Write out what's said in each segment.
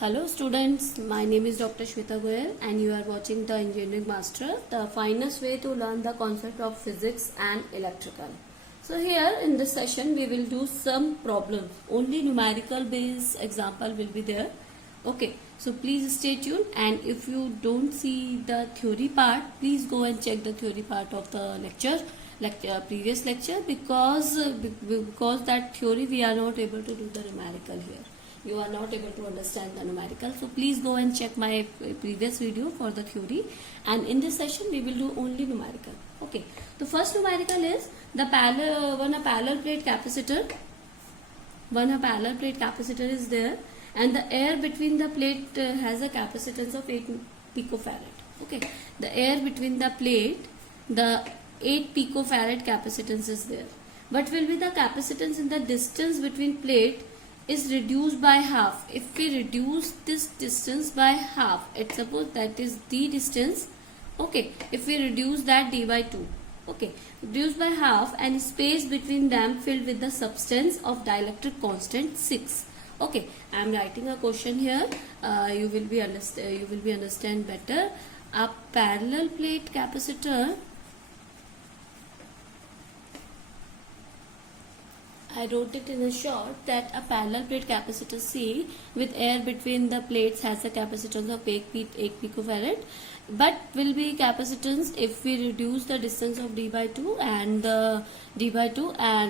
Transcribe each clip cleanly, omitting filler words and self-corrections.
Hello students, my name is Dr. Shweta Goyal and you are watching the Engineering Master, the finest way to learn the concept of physics and electrical. So here in this session we will do some problems, only numerical based example will be there. Okay, so please stay tuned, and if you don't see the theory part, please go and check the theory part of the previous lecture, because that theory we are not able to do the numerical here. You are not able to understand the numerical, so please go and check my previous video for the theory, and in this session we will do only numerical. Okay, the first numerical is the parallel plate capacitor is there, and the air between the plate has a capacitance of 8 picofarad. Okay, the air between the plate, the 8 picofarad capacitance is there. What will be the capacitance in the distance between plate is reduced by half? If we reduce this distance by half, let's suppose that is the distance. Okay, if we reduce that d by 2, okay, reduced by half, and space between them filled with the substance of dielectric constant 6. Okay, I am writing a question here. You will be understand better. A parallel plate capacitor, I wrote it in a short that a parallel plate capacitor C with air between the plates has a capacitance of 8 picofarad, but will be capacitance if we reduce the distance of d by 2 and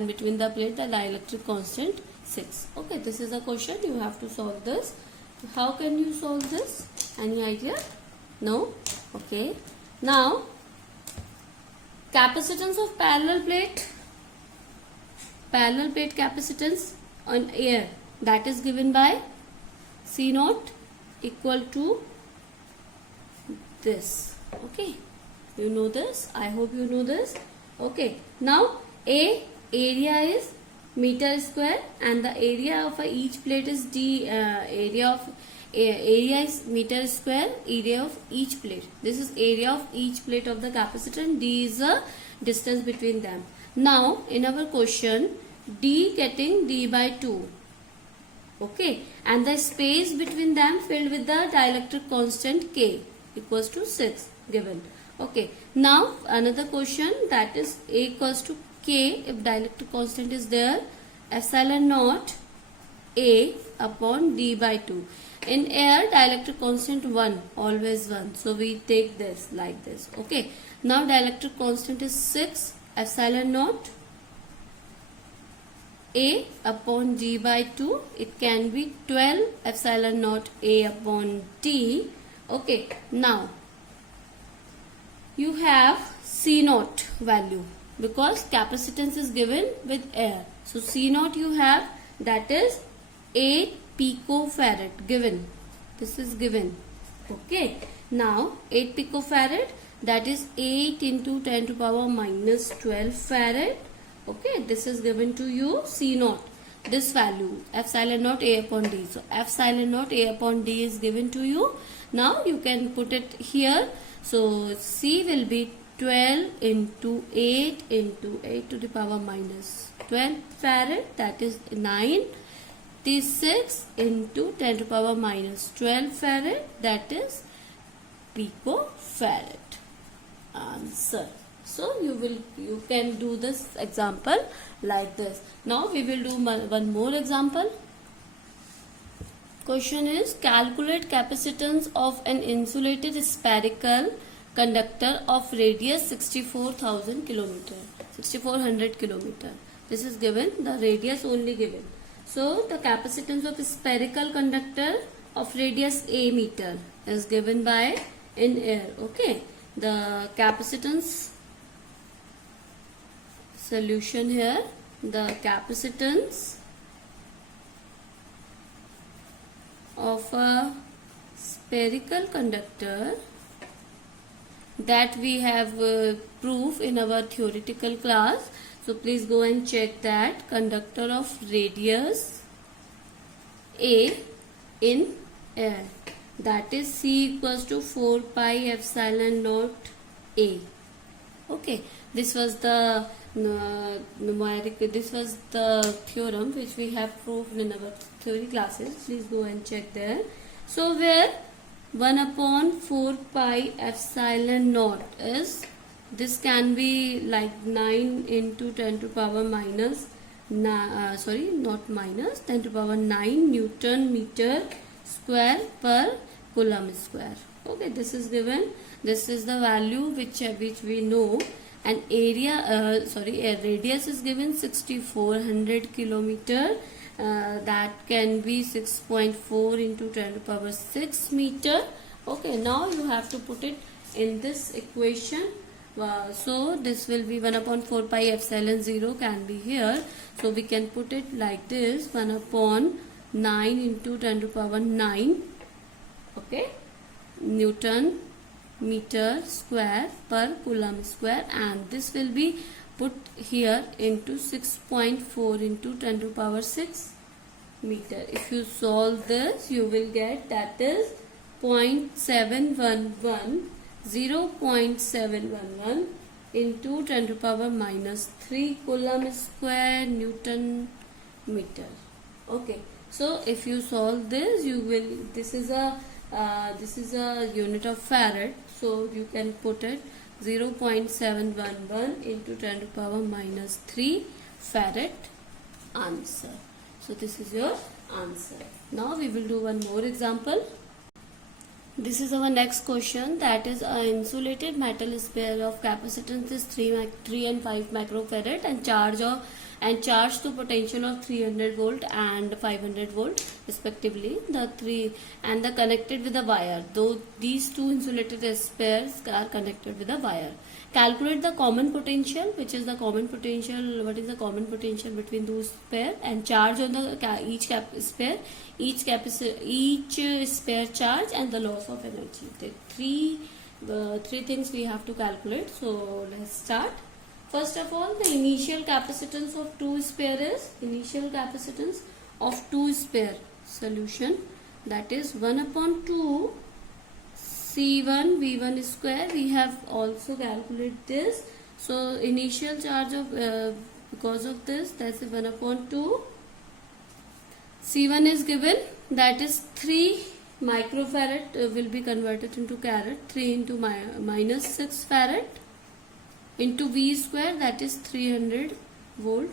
between the plate the dielectric constant 6. Okay, this is a question, you have to solve this. How can you solve this? Any idea? No? Okay. Now, capacitance of parallel plate capacitance on air, that is given by C naught equal to this. Okay, you know this, I hope you know this. Okay, now area is meter square, and the area of each plate is area is meter square, area of each plate. This is area of each plate of the capacitor, and d is the distance between them. Now in our question, d getting d by 2, okay, and the space between them filled with the dielectric constant k equals to 6 given. Okay, now another question, that is a equals to k if dielectric constant is there, epsilon naught a upon d by 2. In air dielectric constant 1, always 1, so we take this like this. Okay, now dielectric constant is 6, epsilon naught a upon d by 2, it can be 12 epsilon naught a upon d. Okay, now you have C naught value because capacitance is given with air. So C naught you have, that is 8 picofarad given. This is given. Okay, now 8 picofarad, that is 8 into 10 to power minus 12 farad. Okay, this is given to you C naught, this value epsilon naught a upon d. So epsilon naught a upon d is given to you. Now you can put it here. So C will be 12 into 8 to the power minus 12 farad, that is 9. This 6 into 10 to power minus 12 farad, that is picofarad. Answer. So you can do this example like this. Now we will do one more example. Question is, calculate capacitance of an insulated spherical conductor of radius 64,000 km, 6400 km. This is given, the radius only given. So the capacitance of a spherical conductor of radius a meter is given by in air. Okay, the capacitance solution here, the capacitance of a spherical conductor that we have proof in our theoretical class. So please go and check that. Conductor of radius a in air, that is C equals to 4 pi epsilon naught a. Okay, this was the this was the theorem which we have proved in our theory classes. Please go and check there. So where 1 upon 4 pi epsilon naught is, this can be like 9 into 10 to power minus, not minus, 10 to power 9 Newton meter square per coulomb square. Okay, this is given. This is the value which we know, and area a radius is given 6400 kilometer. That can be 6.4 into 10 to power 6 meter. Okay, now you have to put it in this equation. So this will be 1 upon 4 pi epsilon 0 can be here. So we can put it like this, 1 upon 9 into 10 to power 9. Okay, Newton meter square per coulomb square, and this will be put here into 6.4 into 10 to power 6 meter. If you solve this, you will get that is 0.711 into 10 to power minus 3 coulomb square Newton meter. Okay, so if you solve this, you will, this is a unit of farad, so you can put it 0.711 into 10 to power minus 3 farad answer. So this is your answer. Now we will do one more example. This is our next question, that is an insulated metal sphere of capacitance is 3 and 5 microfarad and charged to potential of 300 volt and 500 volt respectively. The connected with a wire. Though these two insulated spheres are connected with a wire. Calculate the common potential. Which is the common potential? What is the common potential between those spheres and charge on the each sphere, each sphere charge, and the loss of energy. The three things we have to calculate. So let's start. First of all, the initial capacitance of two sphere is solution, that is 1 upon 2 C1 V1 square. We have also calculated this. So initial charge of because of this, that's 1 upon 2. C1 is given, that is 3 microfarad will be converted into farad, 3 into minus 6 farad into V square, that is 300 volt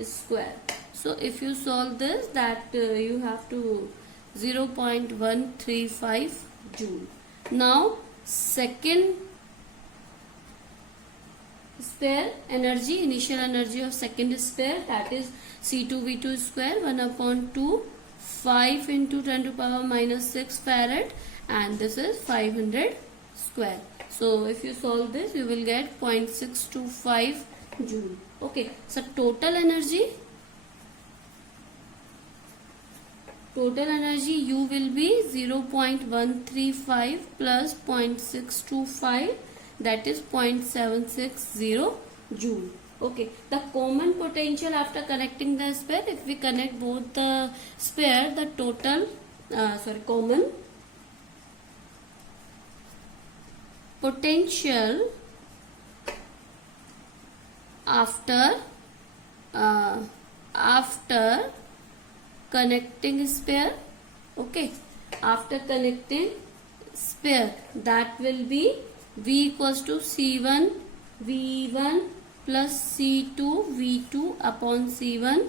square. So if you solve this, that you have to 0.135 joule. Now second sphere energy, initial energy of second sphere, that is C2V2 square, 1 upon 2 5 into 10 to power minus 6 farad, and this is 500 square. So if you solve this, you will get 0.625 joule. Okay, so total energy U will be 0.135 plus 0.625, that is 0.760 joule. Okay, the common potential after connecting the sphere, if we connect both the sphere, the total common potential after connecting sphere, okay, after connecting sphere, that will be V equals to C1 V1 plus C2 V2 upon C1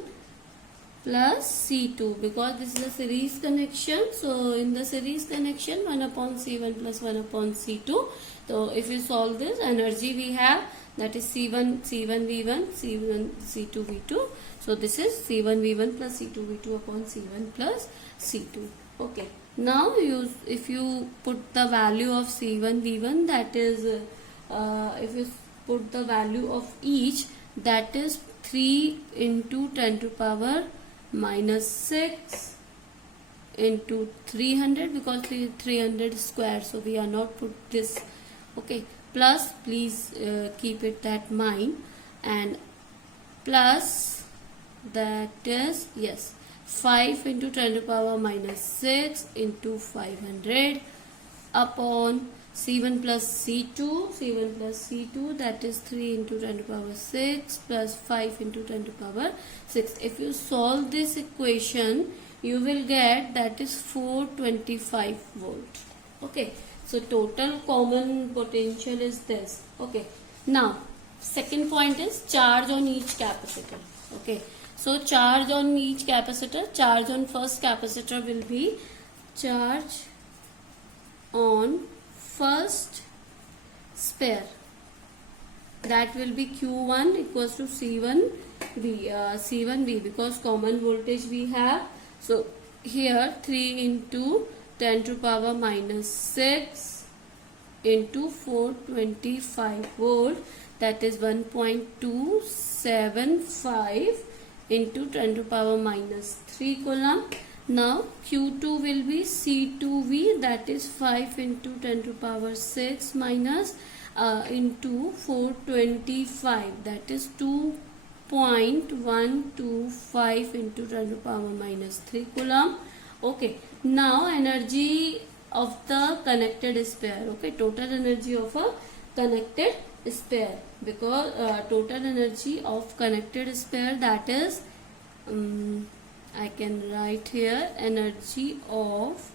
plus C2, because this is a series connection. So in the series connection, 1 upon C1 plus 1 upon C2. So if you solve this, energy we have, that is C1 V1 C1 C2 V2. So this is C1 V1 plus C2 V2 upon C1 plus C2. Okay, now if you put the value of C1 V1, that is if you put the value of each, that is 3 into 10 to power minus 6 into 300, because 300 square, so we are not put this. Okay, plus please keep it that mind, and plus that is, yes, 5 into 10 to power minus 6 into 500 upon C1 plus C2, that is 3 into 10 to power 6 plus 5 into 10 to power 6. If you solve this equation, you will get that is 425 volt. Okay, so total common potential is this. Okay, now second point is charge on each capacitor. Okay, so charge on each capacitor, charge on first capacitor will be charge on first spare, that will be Q1 equals to C1V because common voltage we have. So here 3 into 10 to power minus 6 into 425 volt, that is 1.275 into 10 to power minus 3 coulomb. Now Q2 will be C2V, that is 5 into 10 to power 6 minus into 425, that is 2.125 into 10 to power minus 3 coulomb. Okay, now energy of the connected spare. Okay, total energy of a connected spare, because total energy of connected spare, that is I can write here energy of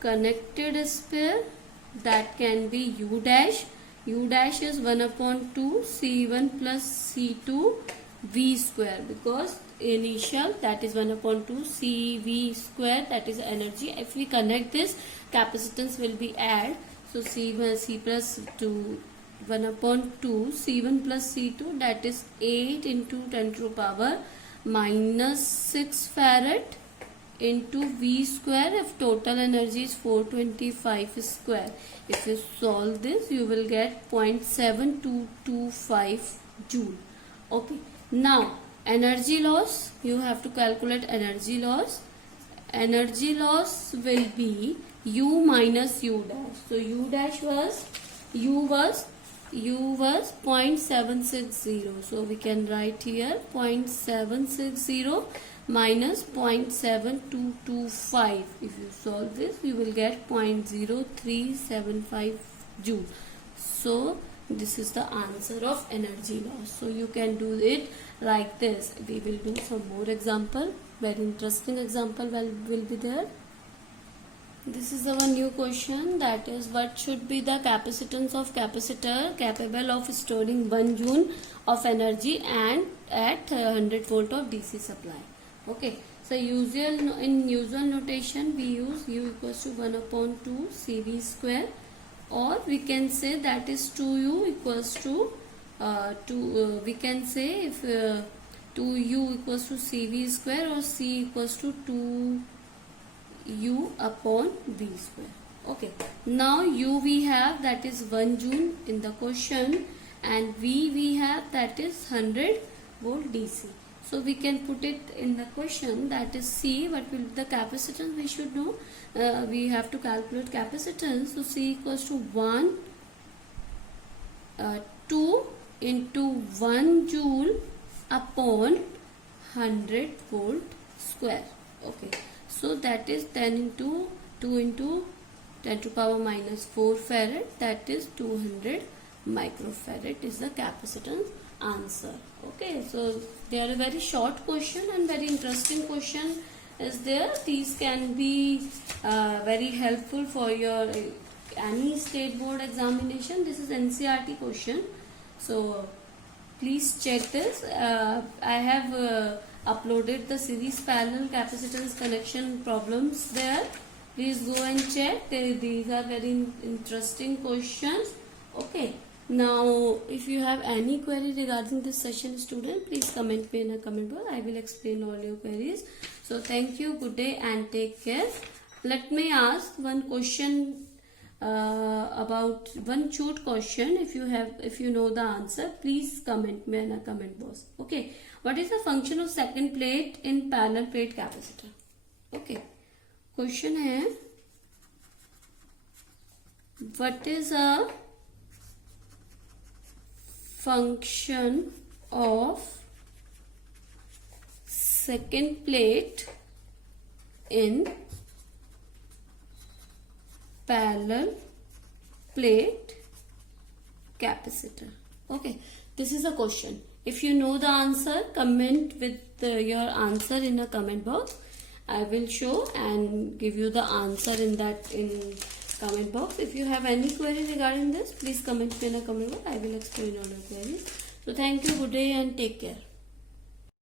connected spare, that can be U dash. U dash is 1 upon 2 C1 plus C2 V square, because initial, that is 1 upon 2 CV square, that is energy. If we connect this, capacitance will be add. So C1 C plus 2 1 upon 2 C1 plus C2, that is 8 into 10 to the power minus 6 farad into V square, if total energy is 425 square. If you solve this, you will get 0.7225 joule. Okay, now energy loss, you have to calculate energy loss. Energy loss will be U minus U dash. So U dash was U was 0.760. So we can write here 0.760 minus 0.7225. If you solve this, you will get 0.0375 joule. So this is the answer of energy loss. So you can do it like this. We will do some more example. Very interesting example will be there. This is our new question, that is, what should be the capacitance of capacitor capable of storing 1 joule of energy and at 100 volt of DC supply. Okay, so in usual notation we use U equals to 1 upon 2 CV square, or we can say that is 2U equals to we can say if 2U equals to CV square, or C equals to 2U upon V square. Okay, now U we have, that is 1 joule in the question, and V we have, that is 100 volt DC. So we can put it in the question, that is C. What will be the capacitance? We should know. We have to calculate capacitance. So C equals to 2 into 1 joule upon 100 volt square. Okay, so that is 10 into 2 into 10 to power minus 4 farad, that is 200 microfarad is the capacitance answer. Okay, so they are a very short question and very interesting question is there. These can be very helpful for your any state board examination. This is NCERT question, so please check this. I have uploaded the series parallel capacitance connection problems there. Please go and check. These are very interesting questions. Okay. Now, if you have any query regarding this session, student, please comment me in a comment box. I will explain all your queries. So, thank you. Good day and take care. Let me ask one question about one short question. If you know the answer, please comment me in a comment box. Okay. What is the function of second plate in parallel plate capacitor? Okay. Question है, what is a function of second plate in parallel plate capacitor? Okay, this is a question. If you know the answer, comment with your answer in a comment box. I will show and give you the answer in comment box. If you have any query regarding this, please comment me in a comment box. I will explain all your queries. So thank you, good day and take care.